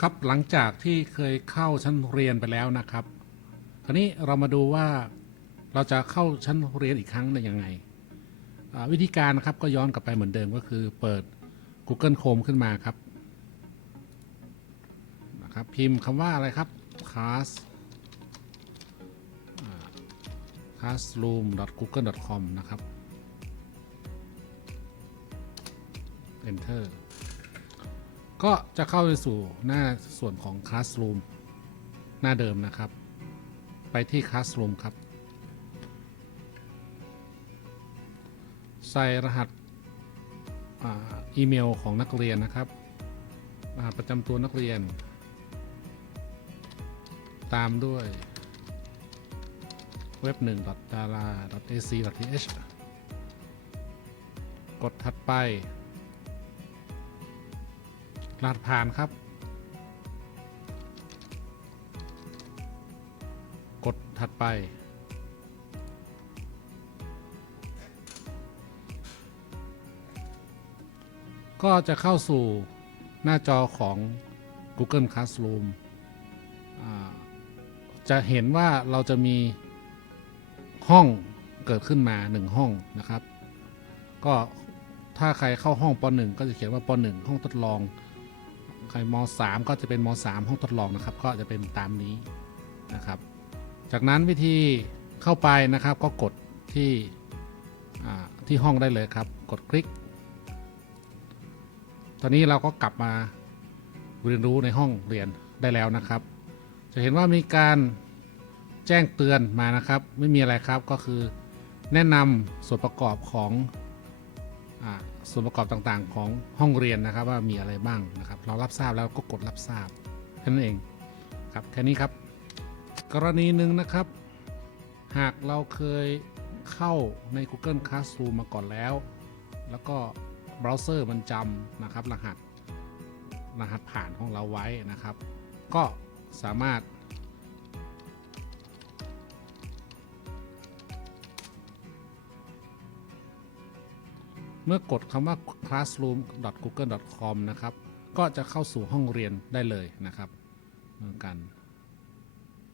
ครับหลังจากที่เคยเข้าชั้นเรียนไปแล้วนะครับคราวนี้เรามาดูว่าเราจะเข้าชั้นเรียนอีกครั้งได้ยังไง วิธีการนะครับก็ย้อนกลับไปเหมือนเดิมก็คือเปิด Google Chrome ขึ้นมาครับนะครับพิมพ์คำว่าอะไรครับ class classroom.google.com นะครับ enter ก็จะเข้าไปสู่หน้าส่วนของ Classroom หน้าเดิมนะครับ ไปที่ Classroom ครับ ใส่รหัสอีเมลของนักเรียนนะครับรหัสประจำตัวนักเรียน ตามด้วยเว็บ1 dara ac th กดถัดไป รหัสผ่านครับ กดถัดไป ก็จะเข้าสู่หน้าจอของ Google Classroom จะเห็นว่าเราจะมีห้องเกิดขึ้นมาหนึ่งห้องนะครับ ก็ถ้าใครเข้าห้องป .1 ก็จะเขียนว่าป .1 ห้องทดลอง ใครม .3 ก็จะเป็นม .3 ห้องทดลองนะครับ ก็จะเป็นตามนี้นะครับ จากนั้นวิธีเข้าไปนะครับก็กดที่ที่ห้องได้เลยครับ กดคลิก ตอนนี้เราก็กลับมาเรียนรู้ในห้องเรียนได้แล้วนะครับ จะเห็นว่ามีการแจ้งเตือนมานะครับ ไม่มีอะไรครับก็คือแนะนำส่วนประกอบของ ส่วนประกอบต่างๆ ของห้องเรียนนะครับว่ามีอะไรบ้างนะครับ เรารับทราบแล้วก็กดรับทราบแค่นั้นเองครับแค่นี้ครับ กรณีหนึ่งนะครับ หากเราเคยเข้าใน Google Classroom มาก่อนแล้ว แล้วก็เบราว์เซอร์มันจำนะครับ รหัสรหัสผ่านของเราไว้นะครับ ก็สามารถ เมื่อกดคำว่า classroom.google.com นะครับ ก็จะเข้าสู่ห้องเรียนได้เลยนะครับเหมือนกัน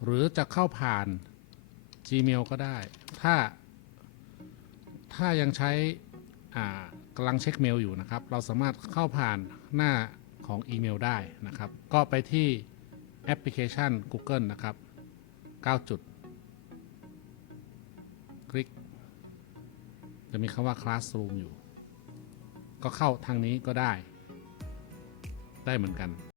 หรือจะเข้าผ่าน Gmail ก็ได้ ถ้า ถ้ายังใช้อ่ากำลังเช็คเมลอยู่นะครับ เราสามารถเข้าผ่านหน้าของอีเมลได้นะครับ ก็ไปที่แอปพลิเคชัน Google นะครับ 9 จุด คลิก จะมีคำว่า Classroom อยู่ ก็เข้าทางนี้ก็ได้ ได้เหมือนกัน